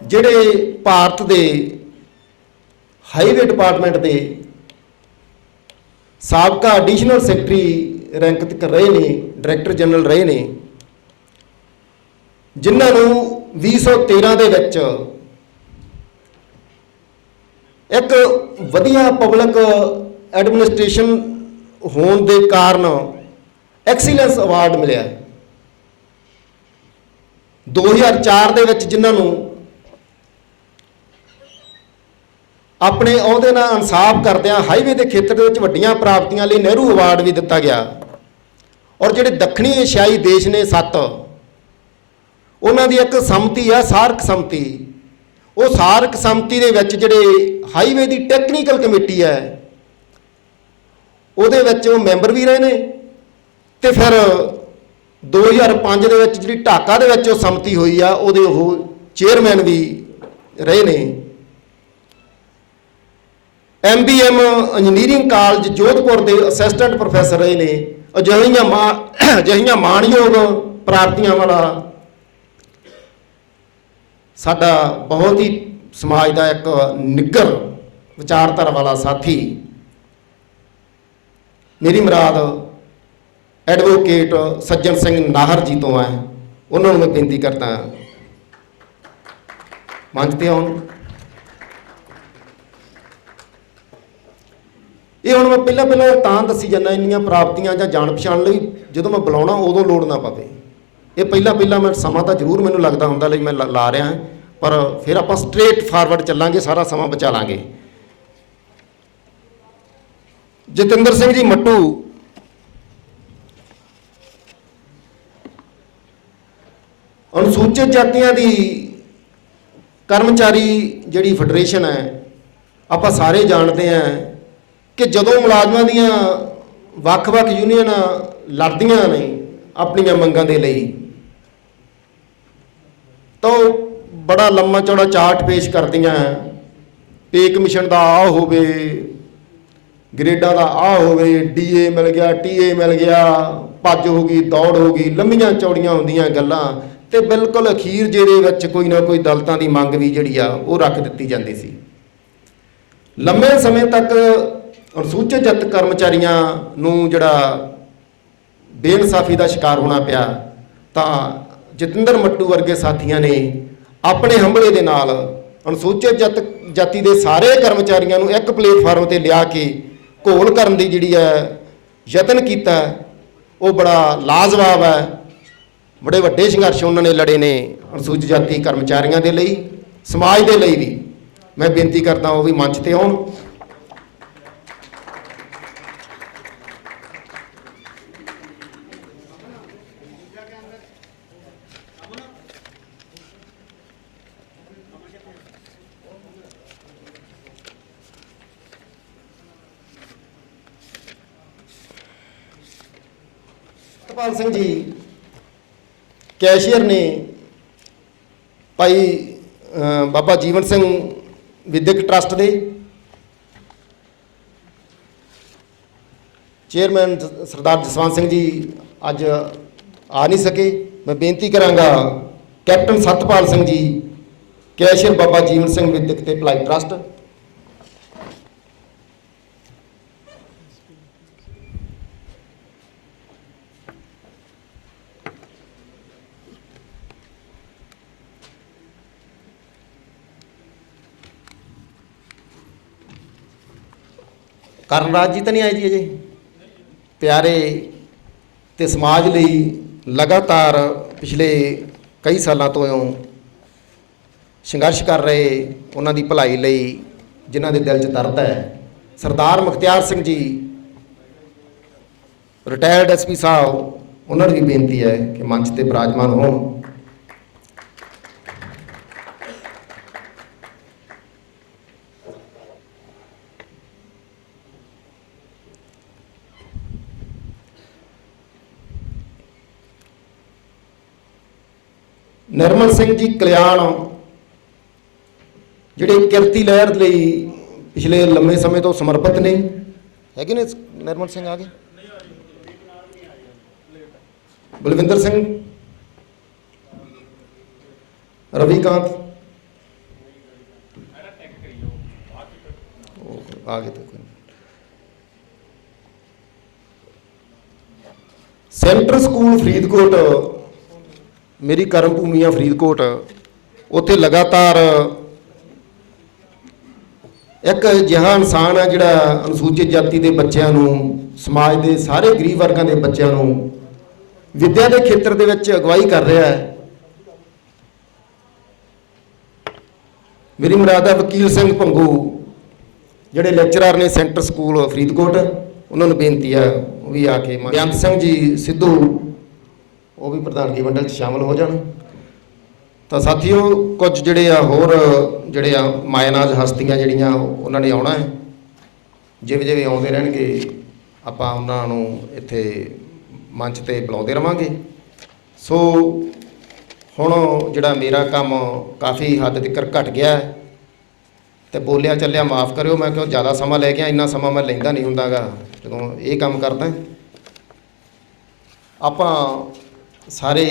ਜਿਹੜੇ ਭਾਰਤ ਦੇ ਹਾਈਵੇ ਡਿਪਾਰਟਮੈਂਟ ਦੇ ਸਾਬਕਾ ਐਡੀਸ਼ਨਲ ਸੈਕਟਰੀ ਰੈਂਕ ਤੱਕ ਰਹੇ ਨੇ, ਡਾਇਰੈਕਟਰ ਜਨਰਲ ਰਹੇ ਨੇ, ਜਿਨ੍ਹਾਂ ਨੂੰ 2013 ਦੇ ਵਿੱਚ ਇੱਕ ਵਧੀਆ ਪਬਲਿਕ ਐਡਮਿਨਿਸਟ੍ਰੇਸ਼ਨ ਹੋਣ ਦੇ ਕਾਰਨ ਐਕਸੀਲੈਂਸ ਅਵਾਰਡ ਮਿਲਿਆ। 2004 ਦੇ ਵਿੱਚ ਜਿਨ੍ਹਾਂ ਨੂੰ ਆਪਣੇ ਅਹੁਦੇ ਨਾਲ ਇਨਸਾਫ ਕਰਦਿਆਂ ਹਾਈਵੇ ਦੇ ਖੇਤਰ ਦੇ ਵਿੱਚ ਵੱਡੀਆਂ ਪ੍ਰਾਪਤੀਆਂ ਲਈ ਨਹਿਰੂ ਅਵਾਰਡ ਵੀ ਦਿੱਤਾ ਗਿਆ। ਔਰ ਜਿਹੜੇ ਦੱਖਣੀ ਏਸ਼ੀਆਈ ਦੇਸ਼ ਨੇ 7, ਉਹਨਾਂ ਦੀ ਇੱਕ ਸੰਮਤੀ ਆ ਸਾਰਕ ਸੰਮਤੀ। ਉਹ ਸਾਰਕ ਸੰਮਤੀ ਦੇ ਵਿੱਚ ਜਿਹੜੇ ਹਾਈਵੇ ਦੀ ਟੈਕਨੀਕਲ ਕਮੇਟੀ ਹੈ ਉਹਦੇ ਵਿੱਚ ਉਹ ਮੈਂਬਰ ਵੀ ਰਹੇ ਨੇ, ਤੇ ਫਿਰ 2005 ਦੇ ਵਿੱਚ ਜਿਹੜੀ ਢਾਕਾ ਦੇ ਵਿੱਚ ਉਹ ਸੰਮਤੀ ਹੋਈ ਆ ਉਹਦੇ ਉਹ ਚੇਅਰਮੈਨ ਵੀ ਰਹੇ ਨੇ। MBM ਇੰਜੀਨੀਅਰਿੰਗ ਕਾਲਜ ਜੋਧਪੁਰ ਦੇ ਅਸਿਸਟੈਂਟ ਪ੍ਰੋਫੈਸਰ ਰਹੇ ਨੇ। ਅਜਿਹੀਆਂ ਮਾਣਯੋਗ ਪ੍ਰਾਪਤੀਆਂ ਵਾਲਾ ਸਾਡਾ ਬਹੁਤ ਹੀ ਸਮਾਜ ਦਾ ਇੱਕ ਨਿੱਘਰ ਵਿਚਾਰਧਾਰਾ ਵਾਲਾ ਸਾਥੀ, ਮੇਰੀ ਮੁਰਾਦ ਐਡਵੋਕੇਟ ਸੱਜਣ ਸਿੰਘ ਨਾਹਰ ਜੀ ਤੋਂ ਹੈ। ਉਹਨਾਂ ਨੂੰ ਮੈਂ ਬੇਨਤੀ ਕਰਦਾ ਮੰਚ ਤੇ ਆਉਣ। ਇਹ ਹੁਣ ਮੈਂ ਪਹਿਲਾਂ ਤਾਂ ਦੱਸੀ ਜਾਂਦਾ ਇੰਨੀਆਂ ਪ੍ਰਾਪਤੀਆਂ ਜਾਂ ਜਾਣ ਪਛਾਣ ਲਈ, ਜਦੋਂ ਮੈਂ ਬੁਲਾਉਣਾ ਉਦੋਂ ਲੋੜ ਨਾ ਪਵੇ। ਇਹ ਪਹਿਲਾਂ ਮੈਂ ਸਮਾਂ ਤਾਂ ਜ਼ਰੂਰ ਮੈਨੂੰ ਲੱਗਦਾ ਹੁੰਦਾ ਲਈ ਮੈਂ ਲਾ ਰਿਹਾ, ਪਰ ਫਿਰ ਆਪਾਂ ਸਟ੍ਰੇਟ ਫਾਰਵਰਡ ਚੱਲਾਂਗੇ, ਸਾਰਾ ਸਮਾਂ ਬਚਾ ਲਾਂਗੇ। ਜਤਿੰਦਰ ਸਿੰਘ ਜੀ ਮੱਟੂ ਅਨੁਸੂਚਿਤ ਜਾਤੀਆਂ ਦੀ ਕਰਮਚਾਰੀ ਜਿਹੜੀ ਫੈਡਰੇਸ਼ਨ ਹੈ, ਆਪਾਂ ਸਾਰੇ ਜਾਣਦੇ ਹਾਂ ਕਿ ਜਦੋਂ ਮੁਲਾਜ਼ਮਾਂ ਦੀਆਂ ਵੱਖ-ਵੱਖ ਯੂਨੀਅਨ ਲੜਦੀਆਂ ਨੇ ਆਪਣੀਆਂ ਮੰਗਾਂ ਦੇ ਲਈ, ਤਾਂ ਬੜਾ ਲੰਮਾ ਚੌੜਾ ਚਾਰਟ ਪੇਸ਼ ਕਰਦੀਆਂ। ਪੇ ਕਮਿਸ਼ਨ ਦਾ ਆ ਹੋਵੇ, ਗ੍ਰੇਡਾਂ ਦਾ ਆ ਹੋਵੇ, ਡੀਏ ਮਿਲ ਗਿਆ, ਟੀਏ ਮਿਲ ਗਿਆ, ਭੱਜ ਹੋ ਗਈ, ਦੌੜ ਹੋ ਗਈ, ਲੰਮੀਆਂ ਚੌੜੀਆਂ ਹੁੰਦੀਆਂ ਗੱਲਾਂ, ਤੇ ਬਿਲਕੁਲ ਅਖੀਰ ਜਿਹਦੇ ਵਿੱਚ ਕੋਈ ਨਾ ਕੋਈ ਦਲਤਾਂ ਦੀ ਮੰਗ ਵੀ ਜਿਹੜੀ ਆ ਉਹ ਰੱਖ ਦਿੱਤੀ ਜਾਂਦੀ ਸੀ। ਲੰਮੇ ਸਮੇਂ ਤੱਕ ਅਨੁਸੂਚਿਤ ਜਾਤੀ ਕਰਮਚਾਰੀਆਂ ਨੂੰ ਜਿਹੜਾ ਬੇਇਨਸਾਫੀ ਦਾ ਸ਼ਿਕਾਰ ਹੋਣਾ ਪਿਆ, ਤਾਂ ਜਤਿੰਦਰ ਮੱਟੂ ਵਰਗੇ ਸਾਥੀਆਂ ਨੇ ਆਪਣੇ ਹੰਭਲੇ ਦੇ ਨਾਲ ਅਨੁਸੂਚਿਤ ਜਾਤੀ ਦੇ ਸਾਰੇ ਕਰਮਚਾਰੀਆਂ ਨੂੰ ਇੱਕ ਪਲੇਟਫਾਰਮ ਤੇ ਲਿਆ ਕੇ ਘੋਲ ਕਰਨ ਦੀ ਜਿਹੜੀ ਹੈ ਯਤਨ ਕੀਤਾ। ਉਹ ਬੜਾ ਲਾਜਵਾਬ ਹੈ। ਬੜੇ ਵੱਡੇ ਸੰਘਰਸ਼ ਉਹਨਾਂ ਨੇ ਲੜੇ ਨੇ ਅਨੁਸੂਚਿਤ ਜਾਤੀ ਕਰਮਚਾਰੀਆਂ ਦੇ ਲਈ, ਸਮਾਜ ਦੇ ਲਈ ਵੀ। ਮੈਂ ਬੇਨਤੀ ਕਰਦਾ ਉਹ ਵੀ ਮੰਚ ਤੇ ਆਉਣ। ਸਤਪਾਲ ਸਿੰਘ ਜੀ ਕੈਸ਼ੀਅਰ ਨੇ, ਭਾਈ ਬਾਬਾ ਜੀਵਨ ਸਿੰਘ ਵਿਦਿਅਕ ਟਰੱਸਟ ਦੇ ਚੇਅਰਮੈਨ ਸਰਦਾਰ ਜਸਵੰਤ ਸਿੰਘ ਜੀ ਅੱਜ ਆ ਨਹੀਂ ਸਕੇ। ਮੈਂ ਬੇਨਤੀ ਕਰਾਂਗਾ ਕੈਪਟਨ ਸਤਪਾਲ ਸਿੰਘ ਜੀ, ਕੈਸ਼ੀਅਰ ਬਾਬਾ ਜੀਵਨ ਸਿੰਘ ਵਿਦਿਅਕ ਤੇ ਭਲਾਈ ਟਰੱਸਟ। ਕਰਨਰਾਜ ਜੀ ਤਾਂ ਨਹੀਂ ਆਏ ਜੀ ਅਜੇ? ਪਿਆਰੇ ਤੇ ਸਮਾਜ ਲਈ ਲਗਾਤਾਰ ਪਿਛਲੇ ਕਈ ਸਾਲਾਂ ਤੋਂ ਸੰਘਰਸ਼ ਕਰ ਰਹੇ, ਉਹਨਾਂ ਦੀ ਭਲਾਈ ਲਈ ਜਿਨ੍ਹਾਂ ਦੇ ਦਿਲ 'ਚ ਦਰਦ ਹੈ, ਸਰਦਾਰ ਮੁਖਤਿਆਰ ਸਿੰਘ ਜੀ ਰਿਟਾਇਰਡ ਐਸਪੀ ਸਾਹਿਬ, ਉਹਨਾਂ ਦੀ ਵੀ ਬੇਨਤੀ ਹੈ ਕਿ ਮੰਚ ਤੇ ਬਿਰਾਜਮਾਨ ਹੋਣ। ਨਿਰਮਲ ਸਿੰਘ ਜੀ ਕਲਿਆਣ, ਜਿਹੜੇ ਕਿਰਤੀ ਲਹਿਰ ਲਈ ਪਿਛਲੇ ਲੰਮੇ ਸਮੇਂ ਤੋਂ ਸਮਰਪਿਤ ਨੇ, ਹੈਗੇ ਨੇ। ਨਿਰਮਲ ਸਿੰਘ ਆ ਗਏ। ਬਲਵਿੰਦਰ ਸਿੰਘ, ਰਵੀਕਾਂਤ ਆ ਗਏ। ਸੈਂਟਰ ਸਕੂਲ ਫਰੀਦਕੋਟ, ਮੇਰੀ ਕਰਮ ਭੂਮੀ ਆ ਫਰੀਦਕੋਟ, ਉੱਥੇ ਲਗਾਤਾਰ ਇੱਕ ਅਜਿਹਾ ਇਨਸਾਨ ਹੈ ਜਿਹੜਾ ਅਨੁਸੂਚਿਤ ਜਾਤੀ ਦੇ ਬੱਚਿਆਂ ਨੂੰ, ਸਮਾਜ ਦੇ ਸਾਰੇ ਗਰੀਬ ਵਰਗਾਂ ਦੇ ਬੱਚਿਆਂ ਨੂੰ ਵਿੱਦਿਆ ਦੇ ਖੇਤਰ ਦੇ ਵਿੱਚ ਅਗਵਾਈ ਕਰ ਰਿਹਾ ਹੈ। ਮੇਰੀ ਮੁਰਾਦ ਹੈ ਵਕੀਲ ਸਿੰਘ ਭੰਗੂ, ਜਿਹੜੇ ਲੈਕਚਰਰ ਨੇ ਸੈਂਟਰ ਸਕੂਲ ਫਰੀਦਕੋਟ, ਉਹਨਾਂ ਨੂੰ ਬੇਨਤੀ ਹੈ ਉਹ ਵੀ ਆ ਕੇ। ਬੇਅੰਤ ਸਿੰਘ ਜੀ ਸਿੱਧੂ, ਉਹ ਵੀ ਪ੍ਰਧਾਨਗੀ ਮੰਡਲ 'ਚ ਸ਼ਾਮਲ ਹੋ ਜਾਣ। ਤਾਂ ਸਾਥੀਓ, ਕੁਝ ਜਿਹੜੇ ਆ ਹੋਰ ਜਿਹੜੇ ਆ ਮਾਇਨਾਜ ਹਸਤੀਆਂ ਜਿਹੜੀਆਂ ਉਹਨਾਂ ਨੇ ਆਉਣਾ ਹੈ। ਜਿਵੇਂ ਜਿਵੇਂ ਆਉਂਦੇ ਰਹਿਣਗੇ ਆਪਾਂ ਉਹਨਾਂ ਨੂੰ ਇੱਥੇ ਮੰਚ ਤੇ ਬੁਲਾਉਂਦੇ ਰਵਾਂਗੇ। ਸੋ ਹੁਣ ਜਿਹੜਾ ਮੇਰਾ ਕੰਮ ਕਾਫੀ ਹੱਦ ਤੱਕ ਘਟ ਗਿਆ ਹੈ ਤੇ ਬੋਲਿਆ ਚੱਲਿਆ ਮਾਫ ਕਰਿਓ। ਮੈਂ ਕਿਉਂ ਜ਼ਿਆਦਾ ਸਮਾਂ ਲੈ ਗਿਆ, ਇੰਨਾ ਸਮਾਂ ਮੈਂ ਲੈਂਦਾ ਨਹੀਂ ਹੁੰਦਾ ਗਾ ਜਦੋਂ ਇਹ ਕੰਮ ਕਰਦਾ। ਆਪਾਂ ਸਾਰੇ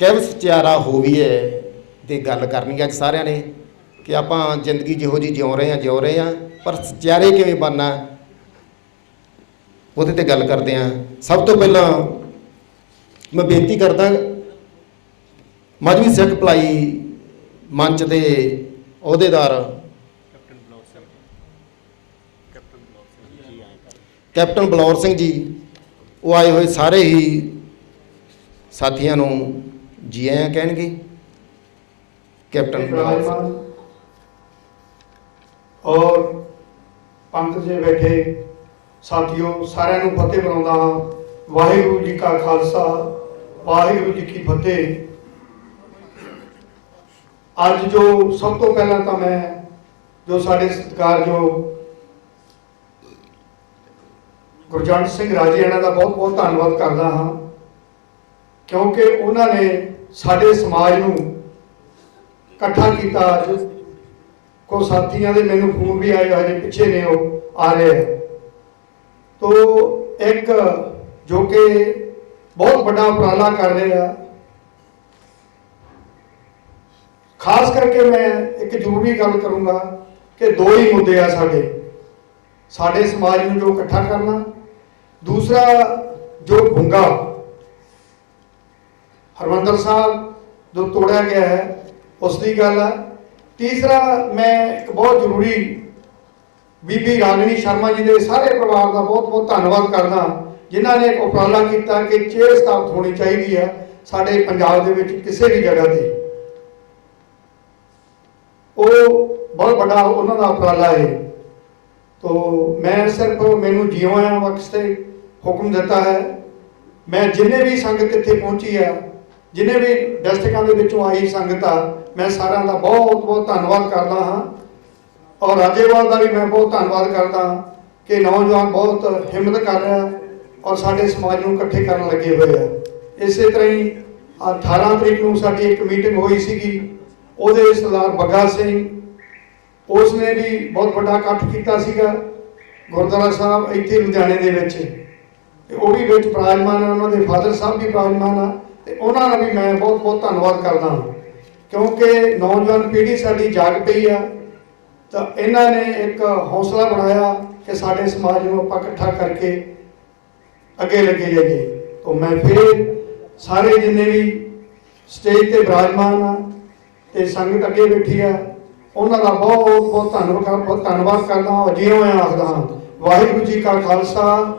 ਕਿਵੇਂ ਸਚਿਆਰਾ ਹੋਵੀਏ ਤੇ ਗੱਲ ਕਰਨੀ ਅੱਜ ਸਾਰਿਆਂ ਨੇ ਕਿ ਆਪਾਂ ਜ਼ਿੰਦਗੀ ਜਿਹੋ ਜਿਹੀ ਜਿਉ ਰਹੇ ਹਾਂ, ਪਰ ਸਚਿਆਰੇ ਕਿਵੇਂ ਬਣਨਾ ਉਹਦੇ ਤੇ ਗੱਲ ਕਰਦੇ ਹਾਂ। ਸਭ ਤੋਂ ਪਹਿਲਾਂ ਮੈਂ ਬੇਨਤੀ ਕਰਦਾ ਮਜ਼੍ਹਬੀ ਸਿੱਖ ਭਲਾਈ ਮੰਚ ਦੇ ਅਹੁਦੇਦਾਰ ਕੈਪਟਨ ਬਲੌਰ ਸਿੰਘ ਜੀ, ਉਹ ਆਏ ਹੋਏ ਸਾਰੇ ਹੀ ਸਾਥੀਆਂ ਨੂੰ ਜੀ ਆਇਆਂ ਕਹਿਣਗੇ। ਕੈਪਟਨ ਬਲੌਰ ਸਿੰਘ ਔਰ ਪੰਥ 'ਚ ਬੈਠੇ ਸਾਥੀਓ, ਸਾਰਿਆਂ ਨੂੰ ਫਤਿਹ ਬੁਲਾਉਂਦਾ ਹਾਂ। ਵਾਹਿਗੁਰੂ ਜੀ ਕਾ ਖਾਲਸਾ, ਵਾਹਿਗੁਰੂ ਜੀ ਕੀ ਫਤਿਹ। ਅੱਜ ਜੋ ਸਭ ਤੋਂ ਪਹਿਲਾਂ ਤਾਂ ਮੈਂ ਜੋ ਸਾਡੇ ਸਤਿਕਾਰਯੋਗ ਗੁਰਜੰਟ ਸਿੰਘ ਰਾਜੇਆਣਾ ਦਾ ਬਹੁਤ ਬਹੁਤ ਧੰਨਵਾਦ ਕਰਦਾ ਹਾਂ, ਕਿਉਂਕਿ ਉਹਨਾਂ ਨੇ ਸਾਡੇ ਸਮਾਜ ਨੂੰ ਇਕੱਠਾ ਕੀਤਾ। ਅੱਜ ਕੋ ਸਾਥੀਆਂ ਦੇ ਮੈਨੂੰ ਫੋਨ ਵੀ ਆਏ ਹਜੇ ਪਿੱਛੇ ਨੇ, ਉਹ ਆ ਰਹੇ ਹੈ। ਤੋ ਇੱਕ ਜੋ ਕਿ ਬਹੁਤ ਵੱਡਾ ਉਪਰਾਲਾ ਕਰ ਰਹੇ ਆ। ਖਾਸ ਕਰਕੇ ਮੈਂ ਇੱਕ ਜ਼ਰੂਰੀ ਗੱਲ ਕਰੂੰਗਾ ਕਿ ਦੋ ਹੀ ਮੁੱਦੇ ਆ ਸਾਡੇ ਸਮਾਜ ਨੂੰ ਜੋ ਇਕੱਠਾ ਕਰਨਾ। ਦੂਸਰਾ ਜੋ ਭੁੰਗਾ ਹਰਿਮੰਦਰ ਸਾਹਿਬ ਜੋ ਤੋੜਿਆ ਗਿਆ ਹੈ, ਉਸ ਦੀ ਗੱਲ ਹੈ। ਤੀਸਰਾ ਮੈਂ ਇੱਕ ਬਹੁਤ ਜ਼ਰੂਰੀ ਬੀਬੀ ਰਾਗਿਣੀ ਸ਼ਰਮਾ ਜੀ ਦੇ ਸਾਰੇ ਪਰਿਵਾਰ ਦਾ ਬਹੁਤ ਬਹੁਤ ਧੰਨਵਾਦ ਕਰਦਾ, ਜਿਨ੍ਹਾਂ ਨੇ ਇੱਕ ਉਪਰਾਲਾ ਕੀਤਾ ਕਿ ਚੇਅਰ ਸਥਾਪਿਤ ਹੋਣੀ ਚਾਹੀਦੀ ਹੈ ਸਾਡੇ ਪੰਜਾਬ ਦੇ ਵਿੱਚ ਕਿਸੇ ਵੀ ਜਗ੍ਹਾ ਤੇ। ਉਹ ਬਹੁਤ ਵੱਡਾ ਉਹਨਾਂ ਦਾ ਉਪਰਾਲਾ ਹੈ। ਤੋ ਮੈਂ ਸਿਰਫ ਮੈਨੂੰ ਜਿਉਂ ਆਇਆ ਵਕਤ ਤੇ ਹੁਕਮ ਦਿੱਤਾ ਹੈ। ਮੈਂ ਜਿੰਨੇ ਵੀ ਸੰਗਤ ਇੱਥੇ ਪਹੁੰਚੀ ਆ, ਜਿੰਨੇ ਵੀ ਡਿਸਟ੍ਰਿਕਾਂ ਦੇ ਵਿੱਚੋਂ ਆਈ ਸੰਗਤ ਆ, ਮੈਂ ਸਾਰਿਆਂ ਦਾ ਬਹੁਤ ਬਹੁਤ ਧੰਨਵਾਦ ਕਰਦਾ ਹਾਂ। ਔਰ ਰਾਜੇਵਾਲ ਦਾ ਵੀ ਮੈਂ ਬਹੁਤ ਧੰਨਵਾਦ ਕਰਦਾ ਕਿ ਨੌਜਵਾਨ ਬਹੁਤ ਹਿੰਮਤ ਕਰ ਰਿਹਾ ਔਰ ਸਾਡੇ ਸਮਾਜ ਨੂੰ ਇਕੱਠੇ ਕਰਨ ਲੱਗੇ ਹੋਏ ਆ। ਇਸੇ ਤਰ੍ਹਾਂ ਹੀ 18 ਤਰੀਕ ਨੂੰ ਸਾਡੀ ਇੱਕ ਮੀਟਿੰਗ ਹੋਈ ਸੀਗੀ, ਉਹਦੇ ਸਰਦਾਰ ਬੱਗਾ ਸਿੰਘ ਉਸ ਨੇ ਵੀ ਬਹੁਤ ਵੱਡਾ ਇਕੱਠ ਕੀਤਾ ਸੀਗਾ ਗੁਰਦੁਆਰਾ ਸਾਹਿਬ ਇੱਥੇ ਲੁਧਿਆਣੇ ਦੇ ਵਿੱਚ, ਤੇ ਉਹ ਵੀ ਵਿੱਚ ਬਿਰਾਜਮਾਨ ਆ, ਉਹਨਾਂ ਦੇ ਫਾਦਰ ਸਾਹਿਬ ਵੀ ਬਿਰਾਜਮਾਨ ਆ, ਤੇ ਉਹਨਾਂ ਦਾ ਵੀ ਮੈਂ ਬਹੁਤ ਬਹੁਤ ਧੰਨਵਾਦ ਕਰਦਾ ਹਾਂ, ਕਿਉਂਕਿ ਨੌਜਵਾਨ ਪੀੜ੍ਹੀ ਸਾਡੀ ਜਾਗ ਪਈ ਆ। ਤਾਂ ਇਹਨਾਂ ਨੇ ਇੱਕ ਹੌਸਲਾ ਬਣਾਇਆ ਕਿ ਸਾਡੇ ਸਮਾਜ ਨੂੰ ਆਪਾਂ ਇਕੱਠਾ ਕਰਕੇ ਅੱਗੇ ਲੱਗੇ ਜਾਈਏ। ਤਾਂ ਮੈਂ ਫਿਰ ਸਾਰੇ ਜਿੰਨੇ ਵੀ ਸਟੇਜ ਤੇ ਬਿਰਾਜਮਾਨ ਆ ਤੇ ਸੰਗਤ ਅੱਗੇ ਬੈਠੀ ਆ, ਉਹਨਾਂ ਦਾ ਬਹੁਤ ਬਹੁਤ ਧੰਨਵਾਦ ਕਰਦਾ ਹਾਂ। ਜਿਉਂ ਆਖਦਾ ਹਾਂ। ਵਾਹਿਗੁਰੂ ਜੀ ਕਾ ਖਾਲਸਾ,